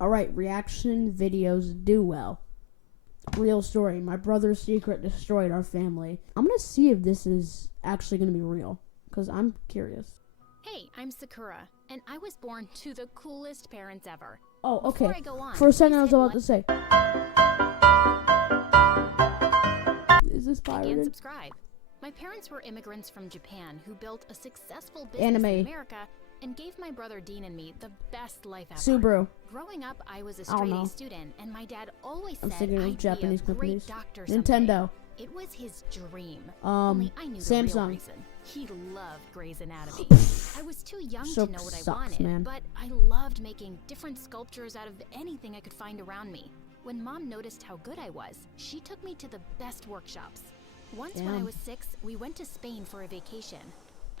Alright, reaction videos do well. Real story. My brother's secret destroyed our family. I'm gonna see if this is actually gonna be real, because I'm curious. Hey, I'm Sakura, and I was born to the coolest parents ever. Oh, okay. Before I go on, For a second I was please hit about to say. Is this like pirated? and subscribe. My parents were immigrants from Japan who built a successful business Anime. in America and gave my brother Dean and me the best life ever. Subaru. Growing up, I was a I don't straight know. A student, and my dad always I'm said thinking of I'd Japanese be a companies. great doctor Nintendo. someday. It was his dream. Only I knew the real Samsung. reason. He loved Grey's Anatomy. I was too young So to know what I sucks, wanted, man. but I loved making different sculptures out of anything I could find around me. When Mom noticed how good I was, she took me to the best workshops. Once when I Damn. was 6, we went to Spain for a vacation.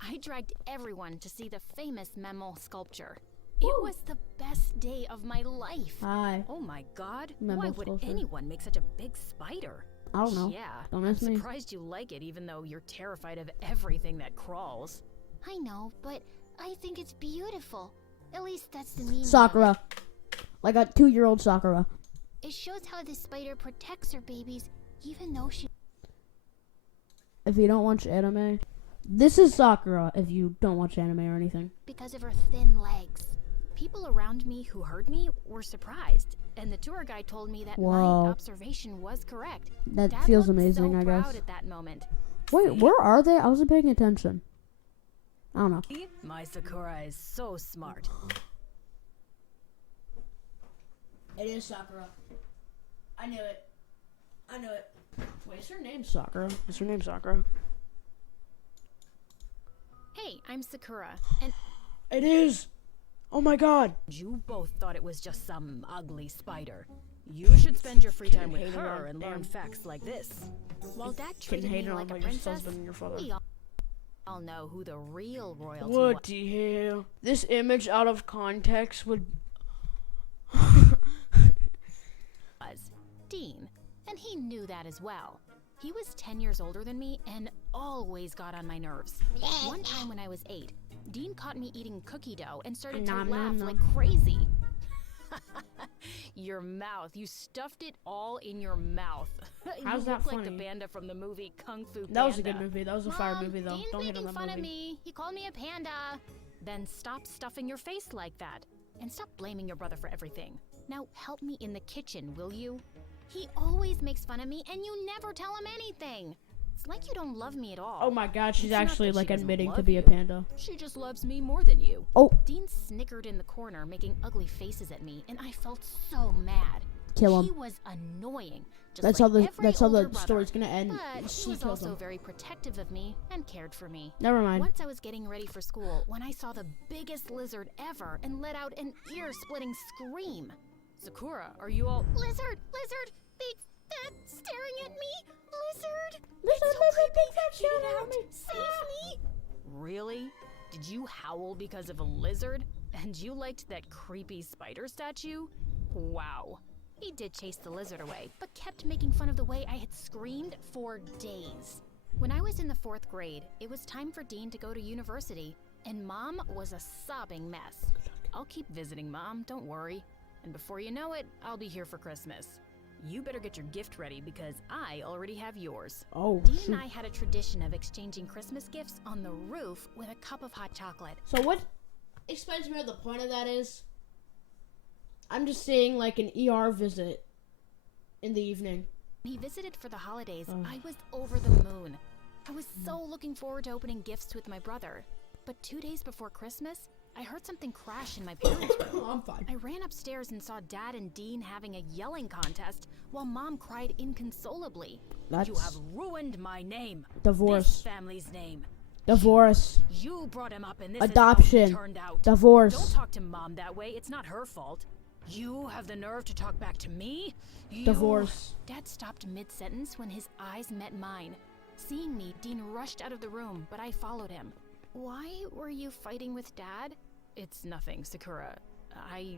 I dragged everyone to see the famous Memel sculpture. It was the best day of my life. Hi. Oh my god, Memel why would sculpture. anyone make such a big spider? I don't know. Yeah, Don't I'm ask me. surprised you like it even though you're terrified of everything that crawls. I know, but I think it's beautiful. At least that's the meaning. Sakura. Like a 2-year-old Sakura. It shows how the spider protects her babies, even though she. If you don't watch anime, this is Sakura if you don't watch anime or anything. Because of her thin legs. People around me who heard me were surprised, and the tour guide told me that my Whoa. observation was correct. That Dad feels looked amazing, so I proud guess. at that moment. Wait, where are they? I wasn't paying attention. I don't know. My Sakura is so smart. It is Sakura. I knew it. I knew it. Wait, is her name Sakura? Is her name Sakura? Hey, I'm Sakura, and It is! Oh my god! you both thought it was just some ugly spider. You should spend your free time with hate it her on and them. learn facts like this. While Dad Can treated hate me it on like a about your princess, husband and your father. we all know who the real royalty What the hell? This image out of context would... was. Dean. And he knew that as well. He was 10 years older than me and always got on my nerves. One time when I was 8, Dean caught me eating cookie dough and started to Nom, nom, laugh nom. like crazy. Your mouth. You stuffed it all in your mouth. How's you that look like the funny? panda from the movie Kung Fu Panda. That was a good movie. That was a fire Mom, movie, though. Dean's Don't hit on making that fun movie. of me. He called me a panda. Then stop stuffing your face like that. And stop blaming your brother for everything. Now help me in the kitchen, will you? He always makes fun of me and you never tell him anything. It's like you don't love me at all. Oh my god, she's It's not actually that she like doesn't admitting to love be a you. panda. She just loves me more than you. Oh, Dean snickered in the corner, making ugly faces at me, and I felt so mad. kill He him. was annoying. Just That's like how the every that's how older the brother. story's gonna end. But She he was kills also him. very protective of me and cared for me. Never mind. Once I was getting ready for school when I saw the biggest lizard ever and let out an ear-splitting scream. Sakura, are you all— Lizard! Lizard! Dad staring at me! Lizard! Lizard, Get out! Save me! Really? Did you howl because of a lizard? And you liked that creepy spider statue? Wow. He did chase the lizard away, but kept making fun of the way I had screamed for days. When I was in the 4th grade, it was time for Dean to go to university, and Mom was a sobbing mess. I'll keep visiting Mom, don't worry. And before you know it, I'll be here for Christmas. You better get your gift ready because I already have yours. Oh, Dean shoot. and I had a tradition of exchanging Christmas gifts on the roof with a cup of hot chocolate. So what? Explain to me what the point of that is. I'm just seeing like an ER visit in the evening. When he visited for the holidays, Oh. I was over the moon. I was so looking forward to opening gifts with my brother. But 2 days before Christmas, I heard something crash in my parents' room. I'm fine. I ran upstairs and saw Dad and Dean having a yelling contest while Mom cried inconsolably. That's You have ruined my name. divorce. This family's name. Divorce. You brought him up and this Adoption. is how it turned out. Divorce. Don't talk to Mom that way. It's not her fault. You have the nerve to talk back to me? You— Divorce. Dad stopped mid-sentence when his eyes met mine. Seeing me, Dean rushed out of the room, but I followed him. Why were you fighting with Dad? It's nothing, Sakura. I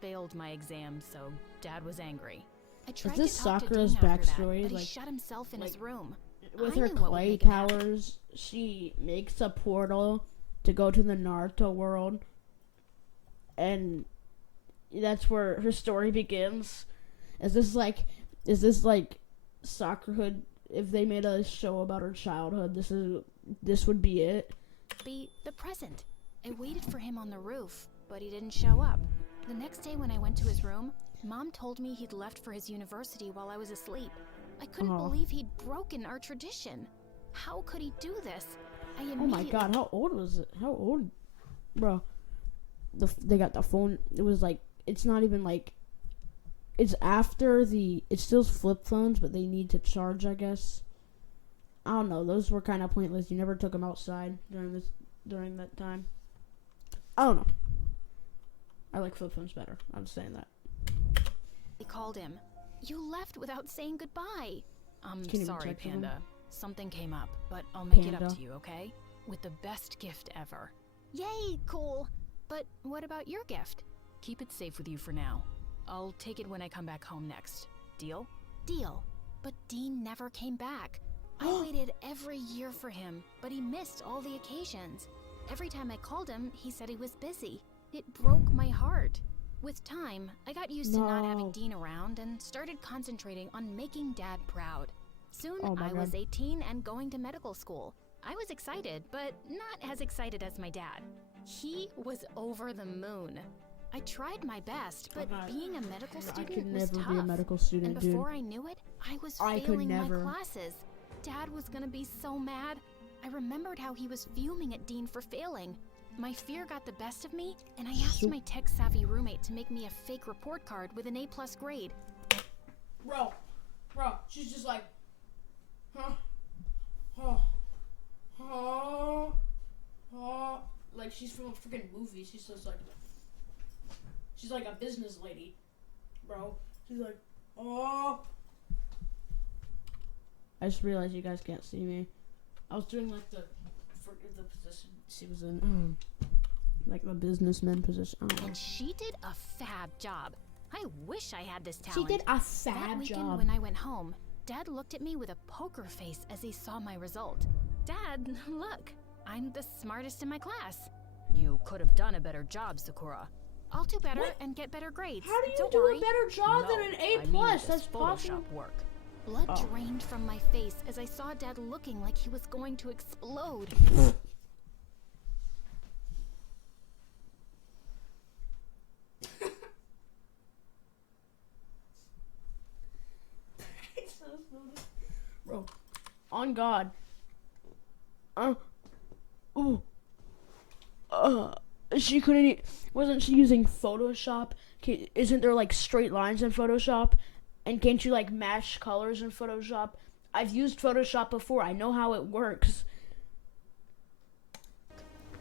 failed my exam, so Dad was angry. I tried this to talk Sakura's to Dean after backstory? that, but Like- he shut himself in his like, room. With I her knew what would clay make him happy. powers, she makes a portal to go to the Naruto world, and that's where her story begins. Is this like Soccerhood? If they made a show about her childhood, this would be it. Be the present. I waited for him on the roof, but he didn't show up. The next day when I went to his room, Mom told me he'd left for his university while I was asleep. I couldn't believe he'd broken our tradition. How could he do this? Oh my god, how old was it? How old? Bro, they got the phone. It was like, it's not even like, it's after it's still flip phones, but they need to charge, I guess. I don't know, those were kind of pointless. You never took them outside during that time. I don't know. I like flip phones better. I'm saying that. They called him. You left without saying goodbye. I'm Can you sorry, text him? Panda. Something came up, but I'll make it up Panda. to you, okay? With the best gift ever. Yay, cool. But what about your gift? Keep it safe with you for now. I'll take it when I come back home next. Deal? Deal. But Dean never came back. I waited every year for him, but he missed all the occasions. Every time I called him, he said he was busy. It broke my heart. With time, I got used to not having Dean around and started concentrating on making Dad proud. Soon, I was 18 and going to medical school. I was excited, but not as excited as my dad. He was over the moon. I tried my best, but being a medical student was tough. I could never be a medical student, and dude. before I knew it, I was failing my classes. Dad was gonna be so mad. I remembered how he was fuming at Dean for failing. My fear got the best of me, and I asked my tech-savvy roommate to make me a fake report card with an A+ grade. Bro, she's just like, like she's from a freaking movie. She's just like, she's like a business lady, bro. She's like, I just realized you guys can't see me. I was doing like the position she was in, like the businessman position. And she did a fab job. I wish I had this talent. She did a That fab weekend job. when I went home, Dad looked at me with a poker face as he saw my result. Dad, look, I'm the smartest in my class. You could have done a better job, Sakura. I'll do better and get better grades. How do you Don't do worry. a better job than an A+? I mean this That's possible. Photoshop work. Blood drained from my face as I saw Dad looking like he was going to explode. Bro, on God. She couldn't. Wasn't she using Photoshop? Isn't there like straight lines in Photoshop? And can't you like match colors in Photoshop? I've used Photoshop before. I know how it works.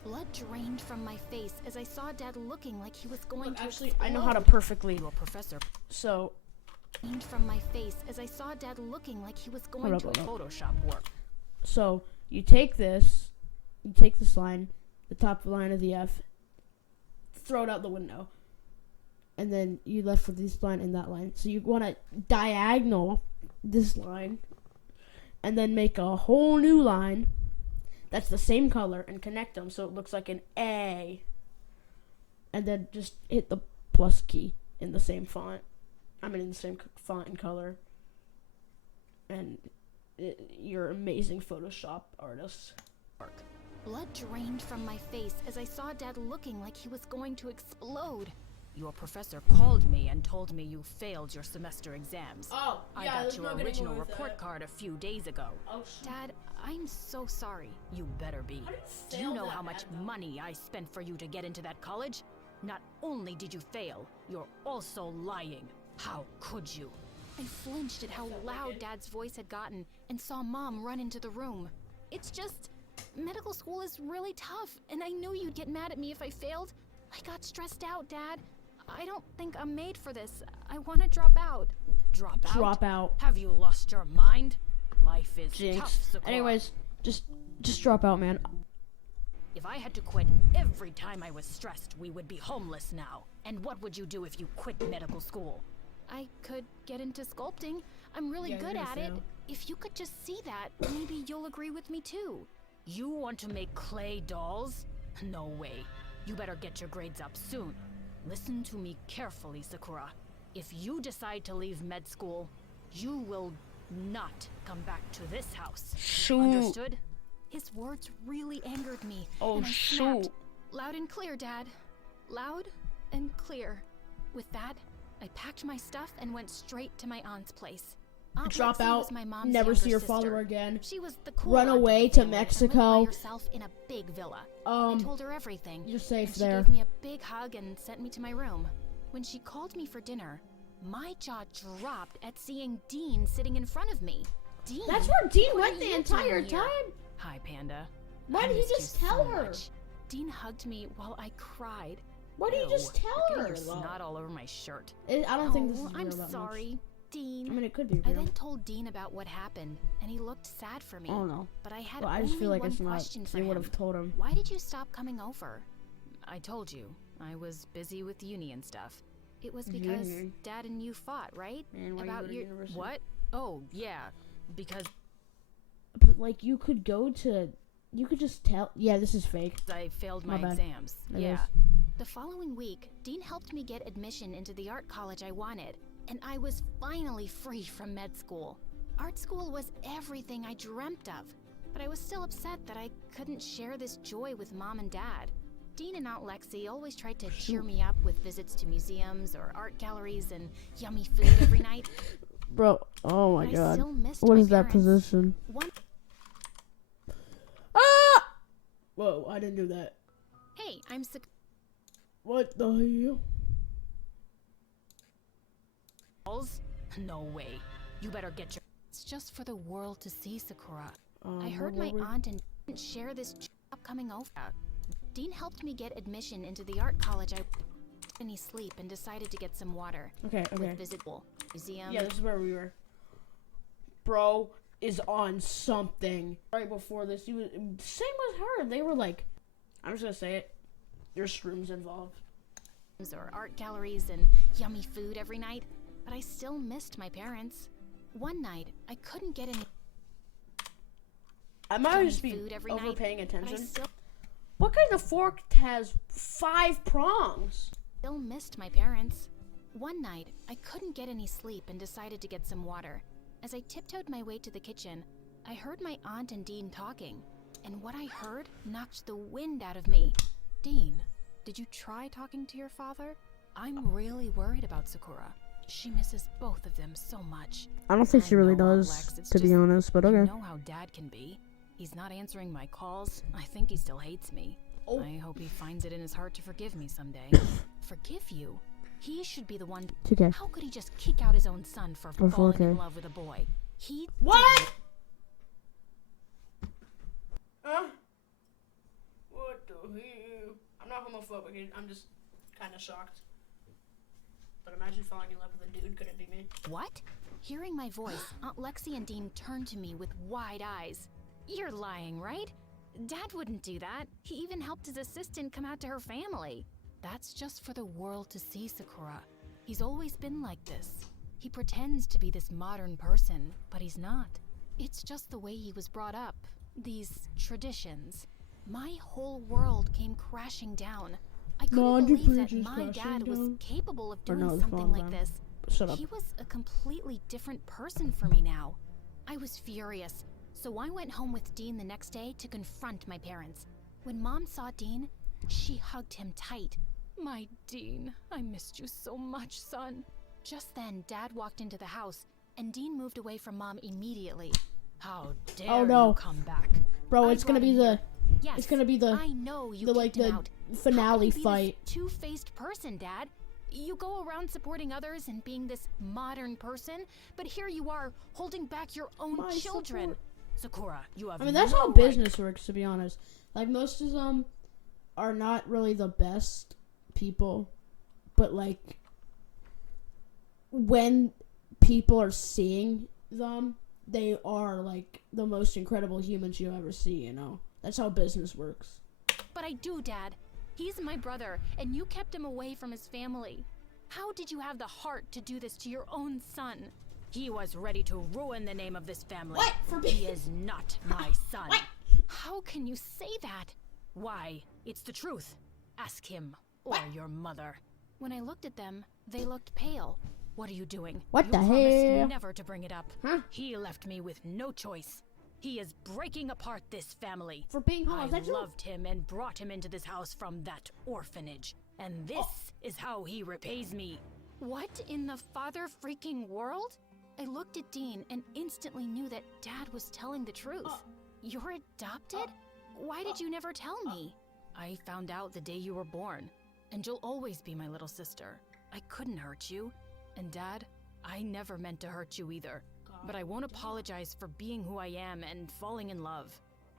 Blood drained from my face as I saw Dad looking like he was going to Actually, explode. I know how to perfectly. Your professor So. drained from my face as I saw Dad looking like he was going to Photoshop work. So you take this line, the top line of the F, throw it out the window, and then you left with this line and that line. So you want to diagonal this line, and then make a whole new line that's the same color and connect them so it looks like an A. And then just hit the plus key in the same font. I mean, in the same font and color. And you're an amazing Photoshop artist. Blood drained from my face as I saw Dad looking like he was going to explode. Your professor called me and told me you failed your semester exams. Oh, I got your original report card a few days ago. Oh, Dad, I'm so sorry. You better be. Do you know how much money I spent for you to get into that college? Not only did you fail, you're also lying. How could you? I flinched at how loud Dad's voice had gotten and saw Mom run into the room. It's just, medical school is really tough, and I knew you'd get mad at me if I failed. I got stressed out, Dad. I don't think I'm made for this. I want to drop out. Drop out? Drop out. Have you lost your mind? Life is Jinx. tough, Sakura. Anyways, just drop out, man. If I had to quit every time I was stressed, we would be homeless now. And what would you do if you quit medical school? I could get into sculpting. I'm really good at it. If you could just see that, maybe you'll agree with me too. You want to make clay dolls? No way. You better get your grades up soon. Listen to me carefully, Sakura. If you decide to leave med school, you will not come back to this house. Shoot. Understood? His words really angered me. Oh, and I shoot. snapped. Loud and clear, Dad. Loud and clear. With that, I packed my stuff and went straight to my aunt's place. Aunt Drop Lexi out, was my mom's never see younger your sister. father again. She was the cool Run aunt of away the to family and lived Mexico. by herself in a big villa. I told her everything. You're safe and she there. gave me a big hug and sent me to my room. When she called me for dinner, my jaw dropped at seeing Dean sitting in front of me. Dean? That's where Dean What went are the you entire doing here? time. Hi, Panda. Why I did he missed you just tell so her? much. Dean hugged me while I cried. Why did you just tell You're her? getting your snot all over my shirt. I don't think this is Oh, real I'm that much. sorry, Dean. I mean, it could be I real. then told Dean about what happened, and he looked sad for me. Oh no. But I had Well, I only just feel like one it's not. question for They would him. have told him. Why did you stop coming over? I told you. I was busy with uni and stuff. It was because Uni? Dad and you fought, right? Man, why you about go to your university? what? Oh, yeah. Because But like, you could go to. You could just tell. Yeah, this is fake. I failed My my bad. exams. It Yeah. is. The following week, Dean helped me get admission into the art college I wanted, and I was finally free from med school. Art school was everything I dreamt of, but I was still upset that I couldn't share this joy with Mom and Dad. Dean and Aunt Lexi always tried to cheer me up with visits to museums or art galleries and yummy food every night. Bro, oh my But I god. still missed What my is that parents. position? One- Ah! Whoa, I didn't do that. Hey, I'm sick. What the hell? No way. You better get your. It's just for the world to see, Sakura. I heard what my were we- aunt and didn't share this job coming over. Dean helped me get admission into the art college. I any sleep and decided to get some water. Okay, okay. With visit museum. Yeah, this is where we were. Bro is on something. Right before this, he was same with her. They were like, I'm just gonna say it. There's shrooms involved. Or art galleries and yummy food every night, but I still missed my parents. One night, I couldn't get any I might yummy just be food every overpaying night, but I attention. still What kind of fork has 5 prongs? missed my parents. One night, I couldn't get any sleep and decided to get some water. As I tiptoed my way to the kitchen, I heard my aunt and Dean talking, and what I heard knocked the wind out of me. Dean, did you try talking to your father? I'm really worried about Sakura. She misses both of them so much. I don't think I she really know, Aunt does, Lex, it's to be just- honest, but You okay. know how Dad can be. He's not answering my calls. I think he still hates me. Oh. I hope he finds it in his heart to forgive me someday. Forgive you? He should be the one. 2K. How could he just kick out his own son for Oh, falling 4K. in love with a boy? He What? Huh? What the hell? I'm not homophobic. I'm just kind of shocked. But imagine falling in love with a dude. Could it be me? What? Hearing my voice, Aunt Lexi and Dean turned to me with wide eyes. You're lying, right? Dad wouldn't do that. He even helped his assistant come out to her family. That's just for the world to see, Sakura. He's always been like this. He pretends to be this modern person, but he's not. It's just the way he was brought up. These traditions. My whole world came crashing down. I No, couldn't your believe that bridge is my crashing dad was down. capable of Or doing no, it's something falling like down. this. Shut up. He was a completely different person for me now. I was furious, so I went home with Dean the next day to confront my parents. When Mom saw Dean, she hugged him tight. My Dean, I missed you so much, son. Just then, Dad walked into the house, and Dean moved away from Mom immediately. How dare Oh, no. you come back? Bro, I it's gonna brought be him the here. Yes, it's gonna be the I know you the like kicked him the out. finale How can you be fight. this two-faced person, Dad? You go around supporting others and being this modern person, but here you are holding back your own My children. support. Sakura, you have I mean, that's no how right. business works, to be honest. Like, most of them are not really the best people, but, like, when people are seeing them, they are, like, the most incredible humans you'll ever see, you know? That's how business works. But I do, Dad. He's my brother, and you kept him away from his family. How did you have the heart to do this to your own son? He was ready to ruin the name of this family. What? For me? He is not my son. What? How can you say that? Why, it's the truth. Ask him or What? your mother. When I looked at them, they looked pale. What are you doing? What you the promised hell? never to bring it up. Huh? He left me with no choice. He is breaking apart this family. For being I homosexual? loved him and brought him into this house from that orphanage. And this is how he repays me. What in the father freaking world? I looked at Dean and instantly knew that Dad was telling the truth. You're adopted? Why did you never tell me? I found out the day you were born, and you'll always be my little sister. I couldn't hurt you. And Dad, I never meant to hurt you either. But I won't apologize for being who I am and falling in love.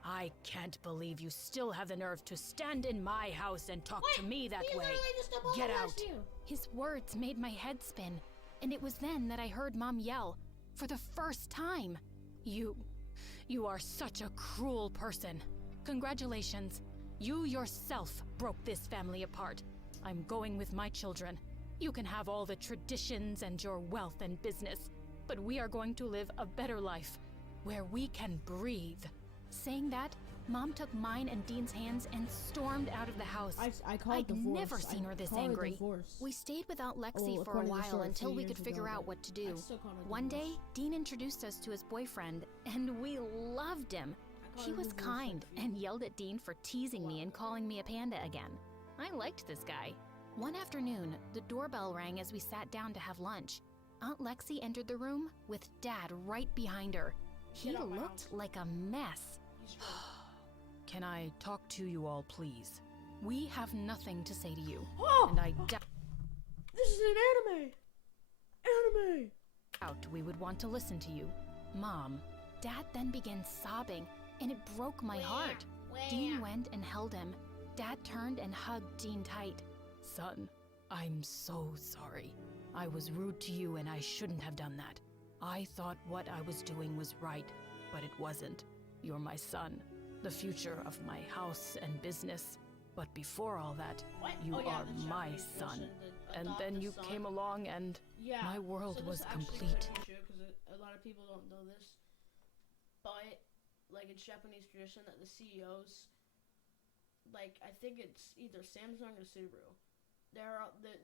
I can't believe you still have the nerve to stand in my house and talk to me that way. Get out. His words made my head spin, and it was then that I heard Mom yell, for the first time. You are such a cruel person. Congratulations. You yourself broke this family apart. I'm going with my children. You can have all the traditions and your wealth and business, but we are going to live a better life, where we can breathe. Saying that, Mom took mine and Dean's hands and stormed out of the house. I call it I'd divorce. never seen her this call it angry. divorce. We stayed without Lexi Well, for a according to the while story, a until few we years could figure ago, out but what to do. I still call it One divorce. day, Dean introduced us to his boyfriend, and we loved him. call He it was divorce, kind Sophie. and yelled at Dean for teasing me and calling me a panda again. I liked this guy. One afternoon, the doorbell rang as we sat down to have lunch. Aunt Lexi entered the room with Dad right behind her. He Get out my looked house. like a mess. Can I talk to you all, please? We have nothing to say to you, Oh! and I This is an anime! Anime! doubt we would want to listen to you. Mom. Dad then began sobbing, and it broke my heart. Dean went and held him. Dad turned and hugged Dean tight. Son, I'm so sorry. I was rude to you and I shouldn't have done that. I thought what I was doing was right, but it wasn't. You're my son, the future of my house and business. But before all that, What? you Oh, yeah, are the my Japanese son. version, the And adopt then a you son. came along and Yeah. my world so was this actually complete. might be true, 'cause a lot of people don't know this. But, like, it's Japanese tradition that the CEOs, like, I think it's either Samsung or Subaru.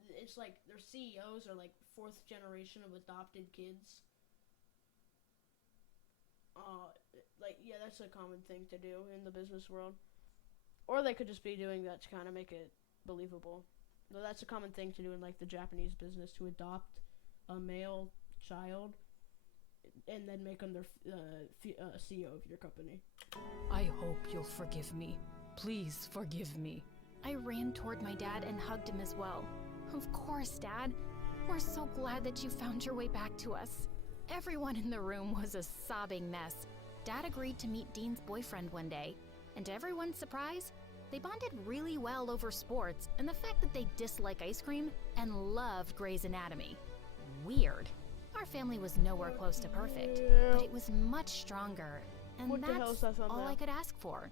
It's like their CEOs are like fourth generation of adopted kids. Like, yeah, that's a common thing to do in the business world. Or they could just be doing that to kind of make it believable. No, that's a common thing to do in like the Japanese business, to adopt a male child and then make them their CEO of your company. I hope you'll forgive me. Please forgive me. I ran toward my dad and hugged him as well. Of course, Dad. We're so glad that you found your way back to us. Everyone in the room was a sobbing mess. Dad agreed to meet Dean's boyfriend one day, and to everyone's surprise, they bonded really well over sports and the fact that they dislike ice cream and loved Grey's Anatomy. Weird. Our family was nowhere close to perfect, but it was much stronger, and What the hell is that's that all thumbnail? I could ask for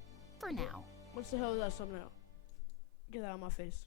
now. What's the hell is that thumbnail? Get that out of my face.